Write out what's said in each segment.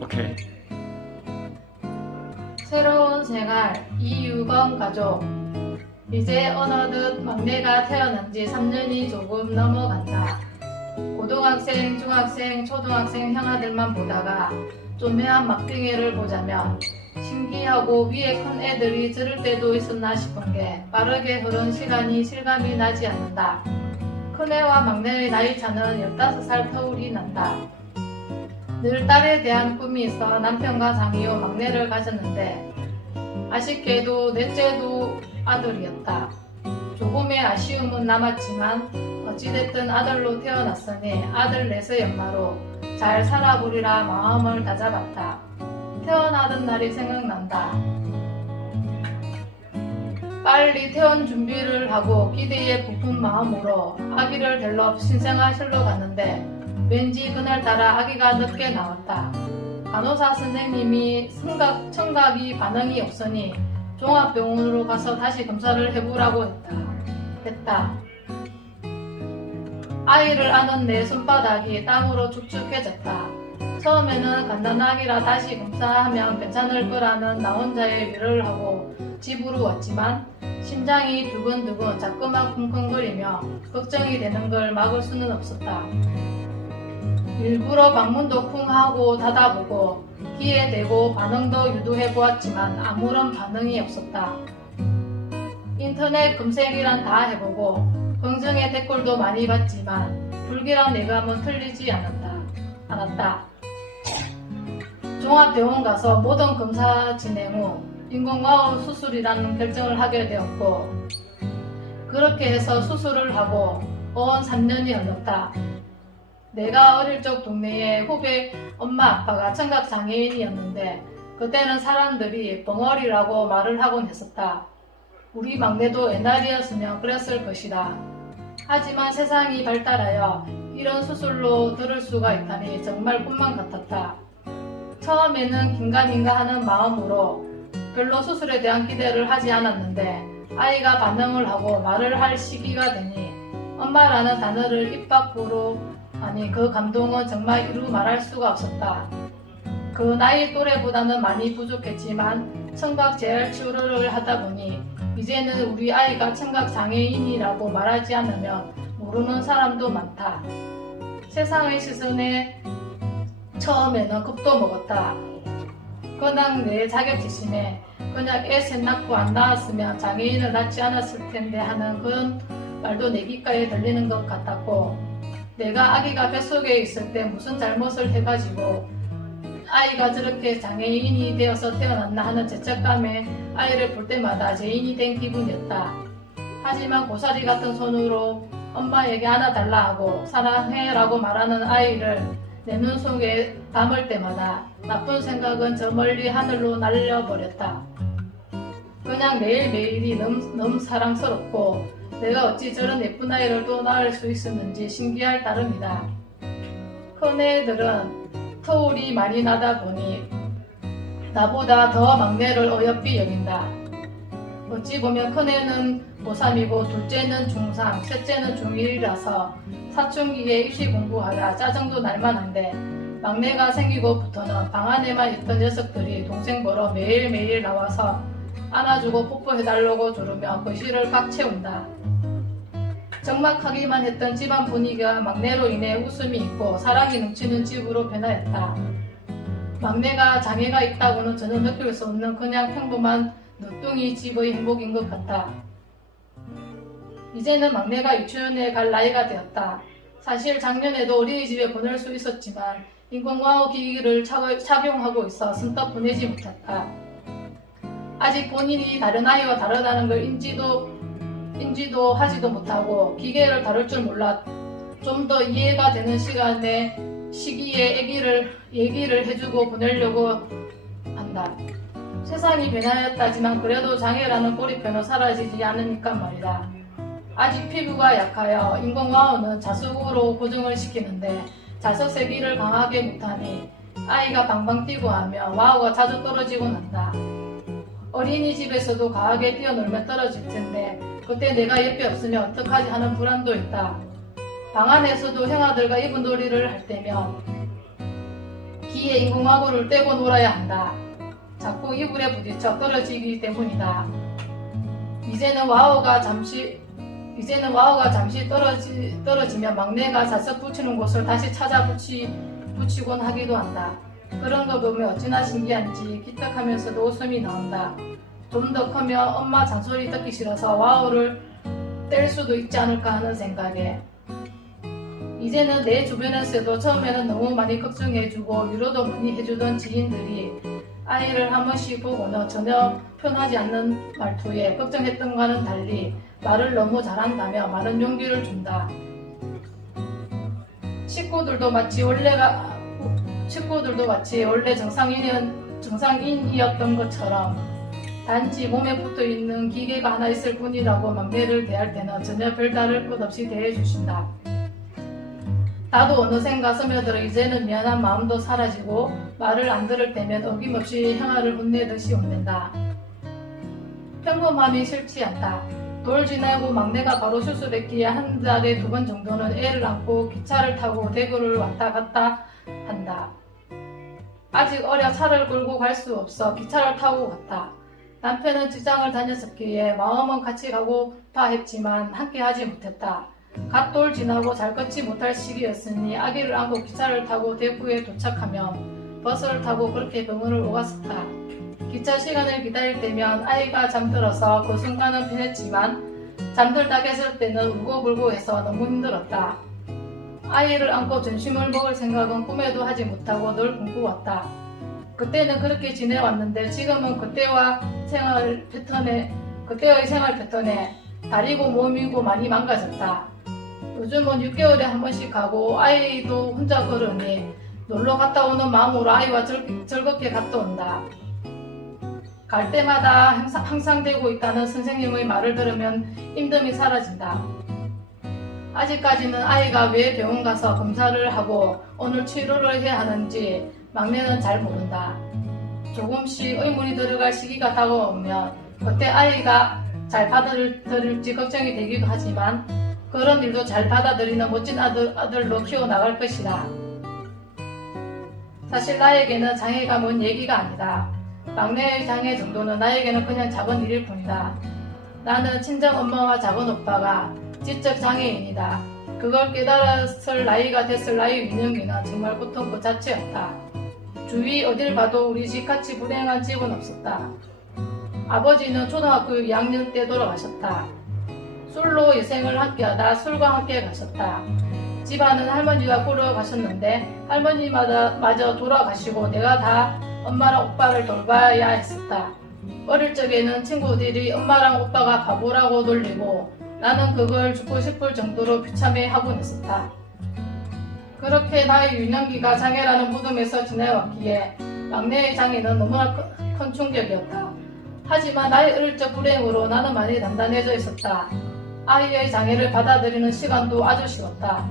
오케이. 새로운 생활, 이유건 가족. 이제 어느덧 막내가 태어난 지 3년이 조금 넘어간다. 고등학생, 중학생, 초등학생 형아들만 보다가 쪼매한 막둥이를 보자면 신기하고 위에 큰 애들이 저럴 때도 있었나 싶은 게 빠르게 흐른 시간이 실감이 나지 않는다. 큰애와 막내의 나이 차는 15살 터울이 난다. 늘 딸에 대한 꿈이 있어 남편과 상의후 막내를 가졌는데 아쉽게도 넷째도 아들이었다. 조금의 아쉬움은 남았지만 어찌됐든 아들로 태어났으니 아들 넷의 엄마로 잘 살아보리라 마음을 다잡았다. 태어나던 날이 생각난다. 빨리 퇴원 준비를 하고 기대에 부푼 마음으로 아기를 데려 신생아실로 갔는데 왠지 그날따라 아기가 늦게 나왔다. 간호사 선생님이 청각이 반응이 없으니 종합병원으로 가서 다시 검사를 해보라고 했다. 아이를 안은 내 손바닥이 땀으로 축축해졌다. 처음에는 간단하기라 다시 검사하면 괜찮을 거라는 나 혼자의 위로를 하고 집으로 왔지만 심장이 두근두근 자꾸만 쿵쿵거리며 걱정이 되는 걸 막을 수는 없었다. 일부러 방문도 쿵 하고 닫아보고 귀에 대고 반응도 유도해보았지만 아무런 반응이 없었다. 인터넷 검색이란 다 해보고 긍정의 댓글도 많이 봤지만 불길한 예감은 틀리지 않았다. 종합병원 가서 모든 검사 진행 후 인공와우 수술이라는 결정을 하게 되었고 그렇게 해서 수술을 하고 어언 3년이 흘렀다. 내가 어릴 적 동네에 후배 엄마 아빠가 청각장애인이었는데 그때는 사람들이 벙어리라고 말을 하곤 했었다. 우리 막내도 옛날이었으면 그랬을 것이다. 하지만 세상이 발달하여 이런 수술로 들을 수가 있다니 정말 꿈만 같았다. 처음에는 긴가민가 하는 마음으로 별로 수술에 대한 기대를 하지 않았는데 아이가 반응을 하고 말을 할 시기가 되니 엄마라는 단어를 입 밖으로 그 감동은 정말 이루 말할 수가 없었다. 그 나이 또래보다는 많이 부족했지만 청각 재활 치료를 하다 보니 이제는 우리 아이가 청각 장애인이라고 말하지 않으면 모르는 사람도 많다. 세상의 시선에 처음에는 겁도 먹었다. 그냥 내 자격지심에 그냥 애 셋 낳고 안 낳았으면 장애인을 낳지 않았을 텐데 하는 그런 말도 내 귓가에 들리는 것 같았고 내가 아기가 뱃속에 있을 때 무슨 잘못을 해가지고 아이가 저렇게 장애인이 되어서 태어났나 하는 죄책감에 아이를 볼 때마다 죄인이 된 기분이었다. 하지만 고사리 같은 손으로 엄마에게 안아달라 하고 사랑해 라고 말하는 아이를 내 눈 속에 담을 때마다 나쁜 생각은 저 멀리 하늘로 날려버렸다. 그냥 매일매일이 너무 사랑스럽고 내가 어찌 저런 예쁜 아이를 또 낳을 수 있었는지 신기할 따름이다. 큰애들은 터울이 많이 나다 보니 나보다 더 막내를 어여삐 여긴다. 어찌 보면 큰애는 고3이고 둘째는 중3, 셋째는 중1이라서 사춘기에 입시 공부하다 짜증도 날만한데 막내가 생기고부터는 방 안에만 있던 녀석들이 동생 보러 매일매일 나와서 안아주고 뽀뽀해달라고 조르며 거실을 꽉 채운다. 적막하기만 했던 집안 분위기가 막내로 인해 웃음이 있고 사랑이 넘치는 집으로 변화했다. 막내가 장애가 있다고는 전혀 느낄 수 없는 그냥 평범한 늦둥이 집의 행복인 것 같다. 이제는 막내가 유치원에 갈 나이가 되었다. 사실 작년에도 어린이집에 보낼 수 있었지만 인공와우 기기를 착용하고 있어 손떡 보내지 못했다. 아직 본인이 다른 아이와 다르다는 걸 인지도 하지도 못하고 기계를 다룰 줄 몰라 좀 더 이해가 되는 시기에 얘기를 해주고 보내려고 한다. 세상이 변화했다지만 그래도 장애라는 꼬리표는 사라지지 않으니까 말이다. 아직 피부가 약하여 인공와우는 자석으로 고정을 시키는데 자석 세기를 강하게 못하니 아이가 방방 뛰고 하며 와우가 자주 떨어지곤 한다. 어린이집에서도 과하게 뛰어놀면 떨어질 텐데 그때 내가 옆에 없으면 어떡하지 하는 불안도 있다. 방 안에서도 형아들과 이불놀이를 할 때면 귀에 인공화구를 떼고 놀아야 한다. 자꾸 이불에 부딪혀 떨어지기 때문이다. 이제는 와우가 잠시 떨어지면 막내가 자석 붙이는 곳을 다시 찾아 붙이곤 하기도 한다. 그런 거 보면 어찌나 신기한지 기특하면서도 웃음이 나온다. 좀 더 크면 엄마 잔소리 듣기 싫어서 와우를 뗄 수도 있지 않을까 하는 생각에 이제는 내 주변에서도 처음에는 너무 많이 걱정해주고 위로도 많이 해주던 지인들이 아이를 한 번씩 보고는 전혀 편하지 않는 말투에 걱정했던과는 달리 말을 너무 잘한다며 많은 용기를 준다. 식구들도 마치 원래 정상인이었던 것처럼 단지 몸에 붙어있는 기계가 하나 있을 뿐이라고 막내를 대할 때는 전혀 별다를 것 없이 대해주신다. 나도 어느샌가 스며들어 이제는 미안한 마음도 사라지고 말을 안 들을 때면 어김없이 형아를 혼내듯이 혼낸다. 평범함이 싫지 않다. 돌 지나고 막내가 바로 수술했기에 한 달에 2번 정도는 애를 안고 기차를 타고 대구를 왔다 갔다 한다. 아직 어려 차를 끌고 갈 수 없어 기차를 타고 갔다. 남편은 직장을 다녔었기에 마음은 같이 가고파 했지만 함께 하지 못했다. 갓돌 지나고 잘 걷지 못할 시기였으니 아기를 안고 기차를 타고 대구에 도착하면 버스를 타고 그렇게 병원을 오갔었다. 기차 시간을 기다릴 때면 아이가 잠들어서 그 순간은 편했지만 잠들다 깼을 때는 울고불고해서 너무 힘들었다. 아이를 안고 점심을 먹을 생각은 꿈에도 하지 못하고 늘 꿈꾸었다. 그때는 그렇게 지내왔는데 지금은 그때의 생활 패턴에 다리고 몸이고 많이 망가졌다. 요즘은 6개월에 한 번씩 가고 아이도 혼자 걸으니 놀러 갔다 오는 마음으로 아이와 즐겁게 갔다 온다. 갈 때마다 항상 되고 있다는 선생님의 말을 들으면 힘듦이 사라진다. 아직까지는 아이가 왜 병원 가서 검사를 하고 오늘 치료를 해야 하는지 막내는 잘 모른다. 조금씩 의문이 들어갈 시기가 다가오면 그때 아이가 잘 받아들일지 걱정이 되기도 하지만 그런 일도 잘 받아들이는 멋진 아들로 키워나갈 것이다. 사실 나에게는 장애가 뭔 얘기가 아니다. 막내의 장애 정도는 나에게는 그냥 작은 일일 뿐이다. 나는 친정엄마와 작은오빠가 지적 장애인이다. 그걸 깨달았을 나이가 됐을 나의 민영이는 정말 고통 그 자체였다. 주위 어딜 봐도 우리 집 같이 불행한 집은 없었다. 아버지는 초등학교 2학년 때 돌아가셨다. 술로 인생을 함께하다 술과 함께 가셨다. 집안은 할머니가 보러 가셨는데 할머니마저 돌아가시고 내가 다 엄마랑 오빠를 돌봐야 했었다. 어릴 적에는 친구들이 엄마랑 오빠가 바보라고 놀리고 나는 그걸 죽고 싶을 정도로 비참해하곤 했었다. 그렇게 나의 유년기가 장애라는 무덤에서 지내왔기에 막내의 장애는 너무나 큰 충격이었다. 하지만 나의 어릴 적 불행으로 나는 많이 단단해져 있었다. 아이의 장애를 받아들이는 시간도 아주 쉬웠다.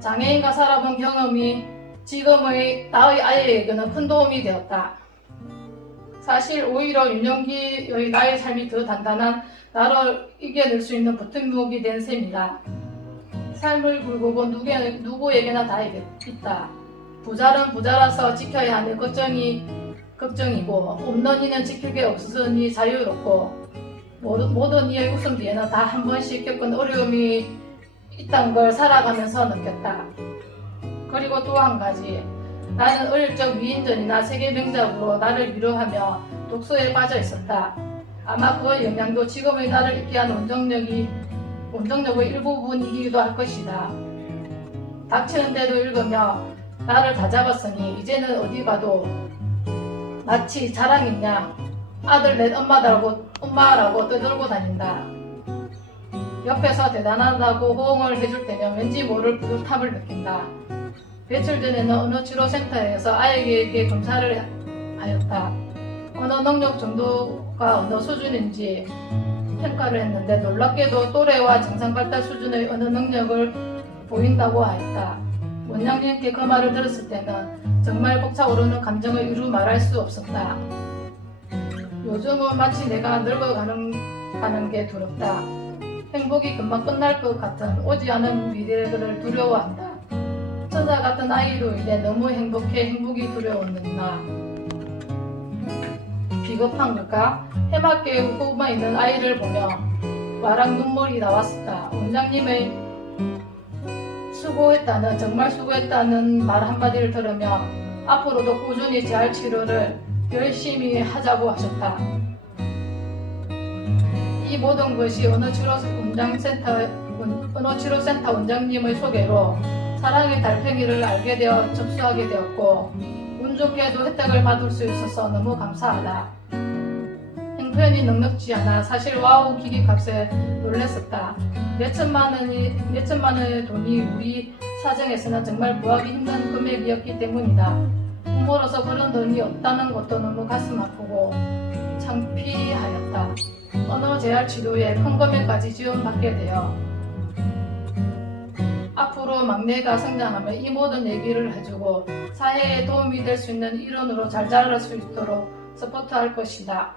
장애인과 살아본 경험이 지금의 나의 아이에게는 큰 도움이 되었다. 사실 오히려 유년기의 나의 삶이 더 단단한 나를 이겨낼 수 있는 버팀목이 된 셈이다. 삶을 굴곡은 누구에게나 다 있다. 부자는 부자라서 지켜야 하는 걱정이고 없는 이는 지킬 게 없으니 자유롭고 모든 이의 웃음 뒤에는 다 한 번씩 겪은 어려움이 있다는 걸 살아가면서 느꼈다. 그리고 또 한 가지, 나는 어릴 적 위인전이나 세계 명작으로 나를 위로하며 독서에 빠져 있었다. 아마 그의 영향도 지금의 나를 있게 한 원동력의 일부분이기도 할 것이다. 닥치는데도 읽으며 나를 다잡았으니 이제는 어디 가도 마치 자랑인 양 아들 넷 엄마라고 떠들고 다닌다. 옆에서 대단하다고 호응을 해줄 때면 왠지 모를 뿌듯함을 느낀다. 며칠 전에는 어느 치료센터에서 아이에게 검사를 하였다. 언어 능력 정도가 어느 수준인지 평가를 했는데 놀랍게도 또래와 정상 발달 수준의 언어 능력을 보인다고 하였다. 원장님께 그 말을 들었을 때는 정말 벅차오르는 감정을 이루 말할 수 없었다. 요즘은 마치 내가 늙어가는 게 두렵다. 행복이 금방 끝날 것 같은 오지 않은 미래를 두려워한다. 천사 같은 아이로 인해 너무 행복해 행복이 두려웠는 나. 비겁한 걸까? 해맑게 웃고만 있는 아이를 보며 와락 눈물이 나왔었다. 원장님의 수고했다는, 정말 수고했다는 말 한마디를 들으며 앞으로도 꾸준히 재활 치료를 열심히 하자고 하셨다. 이 모든 것이 언어치료센터 원장님의 소개로 사랑의 달팽이를 알게 되어 접수하게 되었고, 운 좋게도 혜택을 받을 수 있어서 너무 감사하다. 형편이 넉넉지 않아 사실 와우 기기 값에 놀랬었다. 몇천만 원의 돈이 우리 사정에서는 정말 구하기 힘든 금액이었기 때문이다. 부모로서 그런 돈이 없다는 것도 너무 가슴 아프고 창피하였다. 언어 재활 치료에 큰 금액까지 지원받게 되어 앞으로 막내가 성장하며 이 모든 얘기를 해주고 사회에 도움이 될 수 있는 일원으로 잘 자랄 수 있도록 서포트할 것이다.